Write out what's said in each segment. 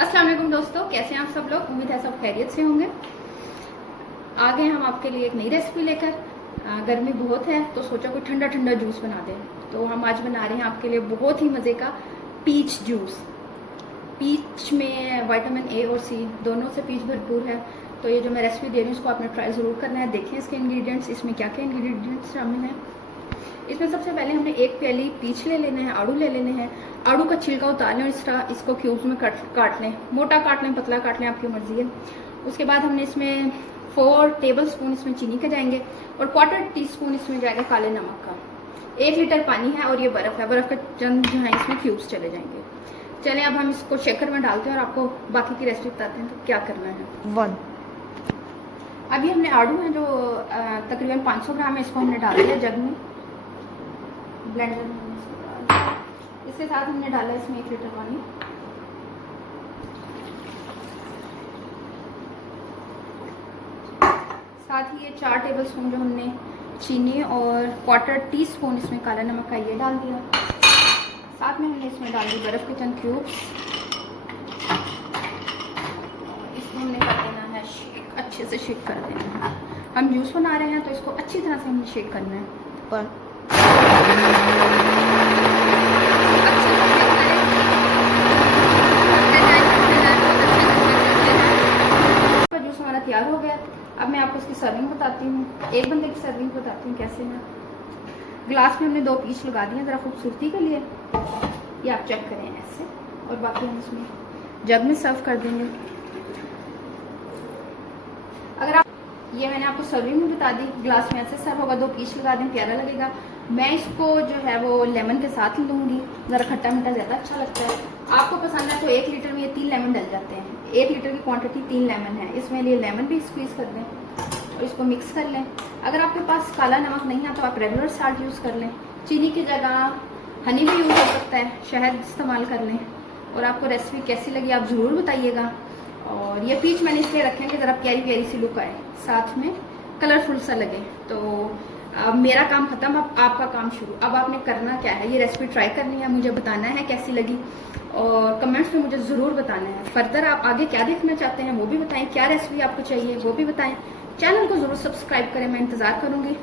अस्सलाम वालेकुम दोस्तों, कैसे हैं आप सब लोग। उम्मीद है सब खैरियत से होंगे। आ गए हम आपके लिए एक नई रेसिपी लेकर। गर्मी बहुत है तो सोचा कोई ठंडा ठंडा जूस बना दें। तो हम आज बना रहे हैं आपके लिए बहुत ही मज़े का पीच जूस। पीच में विटामिन ए और सी दोनों से पीच भरपूर है। तो ये जो मैं रेसिपी दे रही हूँ इसको आपने ट्राई ज़रूर करना है। देखें इसके इंग्रेडिएंट्स, इसमें क्या क्या इंग्रेडिएंट्स शामिल हैं। इसमें सबसे पहले हमने एक प्याली पीच ले लेना है, आड़ू ले लेने हैं। आड़ू का छिलका उतार लें और इस तरह इसको क्यूब्स में काट लें। मोटा काट लें, पतला काट लें, आपकी मर्जी है। उसके बाद हमने इसमें 4 टेबल स्पून इसमें चीनी के जाएंगे और 1/4 टीस्पून इसमें जाएगा काले नमक का। 1 लीटर पानी है और ये बर्फ़ है। बर्फ़ का चंद जो है इसमें क्यूब्स चले जाएंगे। चलें अब हम इसको शेकर में डालते हैं और आपको बाकी की रेसिपी बताते हैं तो क्या करना है। 1 अभी हमने आड़ू है जो तकरीबन 500 ग्राम है, इसको हमने डाल दिया जग में, ब्लेंडर में। इसके साथ हमने डाला इसमें 1 लीटर पानी। साथ ही ये 4 टेबल स्पून जो हमने चीनी और 1/4 टीस्पून इसमें काला नमक का ये डाल दिया। साथ में हमने इसमें डाल दी बर्फ के चंद क्यूब्स। इसको हमने कर देना है शेक, अच्छे से शेक कर देना है। हम जूस बना रहे हैं तो इसको अच्छी तरह से हमें शेक करना है। जूस हमारा तैयार हो गया। अब मैं आपको इसकी सर्विंग बताती हूँ। एक बंदे की सर्विंग बताती हूँ कैसे है। ग्लास में हमने 2 पीस लगा दिए ज़रा खूबसूरती के लिए। ये आप चेक करें ऐसे, और बाकी हम इसमें जग में सर्व कर देंगे। अगर आप ये मैंने आपको सर्विंग में बता दी, ग्लास में ऐसे सर्व होगा, 2 पीस लगा दें, प्यारा लगेगा। मैं इसको जो है वो लेमन के साथ ही लूँगी, ज़रा खट्टा मीठा ज़्यादा अच्छा लगता है। आपको पसंद है तो 1 लीटर में ये 3 लेमन डल जाते हैं। 1 लीटर की क्वांटिटी 3 लेमन है। इसमें ये लेमन भी स्क्वीज़ कर दें और इसको मिक्स कर लें। अगर आपके पास काला नमक नहीं है तो आप रेगुलर साल्ट यूज़ कर लें। चीनी की जगह हनी भी यूज़ हो सकता है, शहद इस्तेमाल कर लें। और आपको रेसिपी कैसी लगी आप ज़रूर बताइएगा। और ये पीच मैंने इसलिए रखे हैं कि ज़रा प्यारी प्यारी सी लुक आए, साथ में कलरफुल सा लगे। तो अब मेरा काम खत्म, अब आपका काम शुरू। अब आपने करना क्या है, ये रेसिपी ट्राई करनी है, मुझे बताना है कैसी लगी और कमेंट्स में मुझे ज़रूर बताना है। फर्दर आप आगे क्या देखना चाहते हैं वो भी बताएं, क्या रेसिपी आपको चाहिए वो भी बताएं। चैनल को ज़रूर सब्सक्राइब करें, मैं इंतज़ार करूँगी।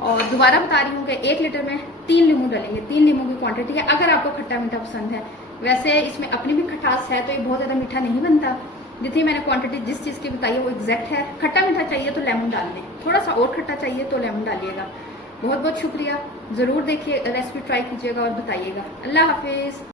और दोबारा बता रही हूँ कि 1 लीटर में 3 नींबू डलेंगे। 3 नींबू की क्वांटिटी है। अगर आपको खट्टा मीठा पसंद है, वैसे इसमें अपनी भी खटास है तो ये बहुत ज़्यादा मीठा नहीं बनता। जितनी मैंने क्वांटिटी जिस चीज़ की बताई है वो एग्जैक्ट है। खट्टा मीठा चाहिए तो लेमन डाल दें, थोड़ा सा और खट्टा चाहिए तो लेमन डालिएगा। बहुत बहुत शुक्रिया। ज़रूर देखिए, रेसिपी ट्राई कीजिएगा और बताइएगा। अल्लाह हाफिज़।